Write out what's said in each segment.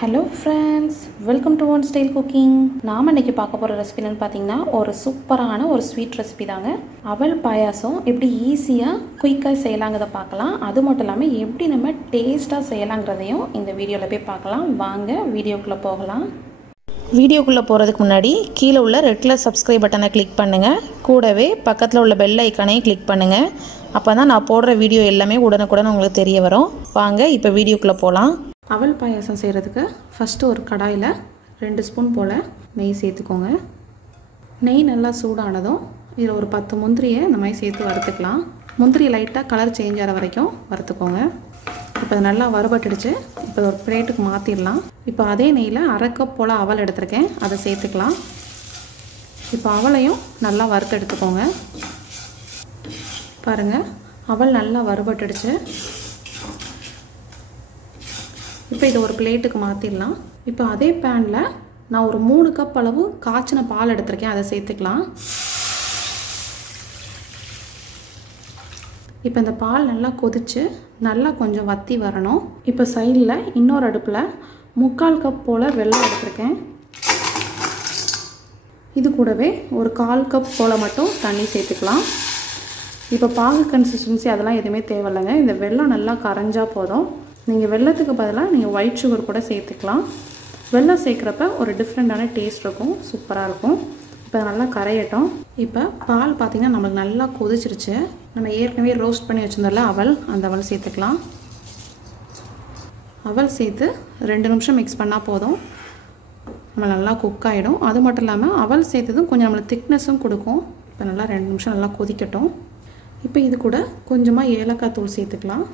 Hello friends, welcome to One Style Cooking. நாம இன்னைக்கு பார்க்க போற ரெசிபி என்னன்னு பாத்தீங்கன்னா ஒரு சூப்பரான ஒரு ஸ்வீட் ரெசிபி தாங்க. அவல் பாயாசம் எப்படி ஈஸியா குயிக்கா செய்யலாம்ங்கறத பார்க்கலாம். அது மட்டும் இல்லாம எப்படி நம்ம டேஸ்டா செய்யலாம்ங்கறதையும் இந்த வீடியோல போய் பார்க்கலாம். வாங்க வீடியோக்குள்ள போகலாம். வீடியோக்குள்ள போறதுக்கு முன்னாடி கீழ உள்ள ரெட் கலர் subscribe பட்டனை கிளிக் பண்ணுங்க. கூடவே பக்கத்துல உள்ள பெல் ஐகானையும் கிளிக் பண்ணுங்க. அப்பதான் நான் போடுற வீடியோ எல்லாமே உடனுக்குடன் உங்களுக்கு தெரிய வரும். வாங்க இப்போ வீடியோக்குள்ள போலாம். அவல் பாயாசம் செய்கிறதுக்கு ஃபஸ்ட்டு ஒரு கடாயில் 2 ஸ்பூன் போல் நெய் சேர்த்துக்கோங்க. நெய் நல்லா சூடானதும் இதில் ஒரு 10 முந்திரியை இந்த மாதிரி சேர்த்து வறுத்துக்கலாம். முந்திரி லைட்டாக கலர் சேஞ்ச் ஆகிற வரைக்கும் வறுத்துக்கோங்க. இப்போ அது நல்லா வறுபட்டுடுச்சு. இப்போ ஒரு பிளேட்டுக்கு மாற்றிடலாம். இப்போ அதே நெய்யில் 1/2 கப் போல் அவல் எடுத்திருக்கேன், அதை சேர்த்துக்கலாம். இப்போ அவலையும் நல்லா வறுத்து எடுத்துக்கோங்க. பாருங்கள், அவல் நல்லா வறுபட்டுடுச்சு. இப்போ இதை ஒரு பிளேட்டுக்கு மாற்றிடலாம். இப்போ அதே பேனில் நான் ஒரு 3 கப் அளவு காய்ச்சின பால் எடுத்திருக்கேன், அதை சேர்த்துக்கலாம். இப்போ இந்த பால் நல்லா கொதிச்சு நல்லா கொஞ்சம் வற்றி வரணும். இப்போ சைடில் இன்னொரு அடுப்பில் 3/4 கப் போல் வெல்லம் எடுத்திருக்கேன். இது கூடவே ஒரு 1/4 கப் போல் மட்டும் தண்ணி சேர்த்துக்கலாம். இப்போ பாகு கன்சிஸ்டன்சி அதெல்லாம் எதுவுமே தேவையில்லைங்க. இந்த வெல்லம் நல்லா கரைஞ்சா போதும். நீங்கள் வெல்லத்துக்கு பதிலாக நீங்கள் ஒயிட் சுகர் கூட சேர்த்துக்கலாம். வெல்லம் சேர்க்குறப்ப ஒரு டிஃப்ரெண்ட்டான டேஸ்ட் இருக்கும், சூப்பராக இருக்கும். இப்போ நல்லா கரையட்டும். இப்போ பால் பார்த்திங்கன்னா நம்மளுக்கு நல்லா கொதிச்சிருச்சு. நம்ம ஏற்கனவே ரோஸ்ட் பண்ணி வச்சுருந்தோம்ல அவல், அந்த அவல் சேர்த்துக்கலாம். அவல் சேர்த்து 2 நிமிஷம் மிக்ஸ் பண்ணால் போதும், நம்ம நல்லா குக் ஆகிடும். அது மட்டும் இல்லாமல் அவல் சேர்த்ததும் கொஞ்சம் நம்மளுக்கு திக்னஸும் கொடுக்கும். இப்போ நல்லா 2 நிமிஷம் நல்லா கொதிக்கட்டும். இப்போ இது கூட கொஞ்சமாக ஏலக்காய் தூள் சேர்த்துக்கலாம்.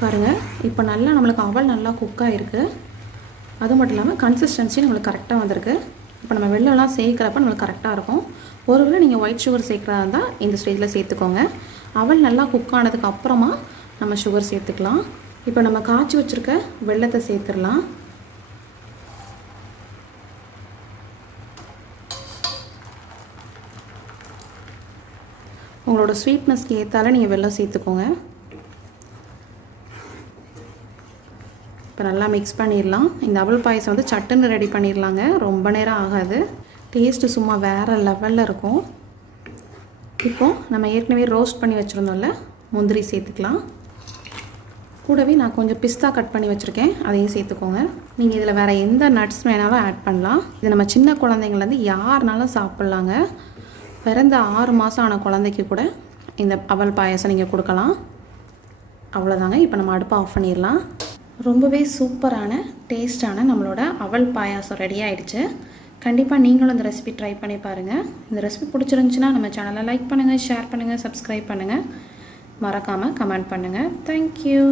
பாருங்கள், இப்போ நல்லா நம்மளுக்கு அவல் நல்லா குக்காக இருக்குது. அது மட்டும் இல்லாமல் கன்சிஸ்டன்சி நம்மளுக்கு கரெக்டாக வந்திருக்கு. இப்போ நம்ம வெல்லம்லாம் சேர்க்குறப்ப நம்மளுக்கு கரெக்டாக இருக்கும். ஒருவேளை நீங்கள் ஒயிட் சுகர் சேர்க்குறதா இருந்தால் இந்த ஸ்டேஜில் சேர்த்துக்கோங்க. அவல் நல்லா குக் ஆனதுக்கு அப்புறமா நம்ம சுகர் சேர்த்துக்கலாம். இப்போ நம்ம காய்ச்சி வச்சுருக்க வெல்லத்தை சேர்த்துடலாம். உங்களோட ஸ்வீட்னஸ்க்கு ஏற்றால நீங்கள் வெல்லம் சேர்த்துக்கோங்க. இப்போ நல்லா மிக்ஸ் பண்ணிடலாம். இந்த அவல் பாயசம் வந்து சட்டுன்னு ரெடி பண்ணிடலாங்க, ரொம்ப நேரம் ஆகாது. டேஸ்ட்டு சும்மா வேறு லெவலில் இருக்கும். இப்போது நம்ம ஏற்கனவே ரோஸ்ட் பண்ணி வச்சுருந்தோம்ல, முந்திரி சேர்த்துக்கலாம். கூடவே நான் கொஞ்சம் பிஸ்தா கட் பண்ணி வச்சுருக்கேன், அதையும் சேர்த்துக்கோங்க. நீங்கள் இதில் வேறு எந்த நட்ஸ் வேணாலும் ஆட் பண்ணலாம். இது நம்ம சின்ன குழந்தைங்கள்லேருந்து யாருனாலும் சாப்பிட்லாங்க. பிறந்த 6 மாதம் ஆன குழந்தைக்கு கூட இந்த அவல் பாயசம் நீங்கள் கொடுக்கலாம். அவ்வளோதாங்க. இப்போ நம்ம அடுப்பை ஆஃப் பண்ணிடலாம். ரொம்பவே சூப்பரான டேஸ்டான நம்மளோட அவல் பாயாசம் ரெடி ஆகிடுச்சு. கண்டிப்பாக நீங்களும் இந்த ரெசிபி ட்ரை பண்ணி பாருங்கள். இந்த ரெசிபி பிடிச்சிருந்துச்சுன்னா நம்ம சேனலை லைக் பண்ணுங்கள், ஷேர் பண்ணுங்கள், சப்ஸ்கிரைப் பண்ணுங்கள். மறக்காமல் கமெண்ட் பண்ணுங்கள். தேங்க்யூ.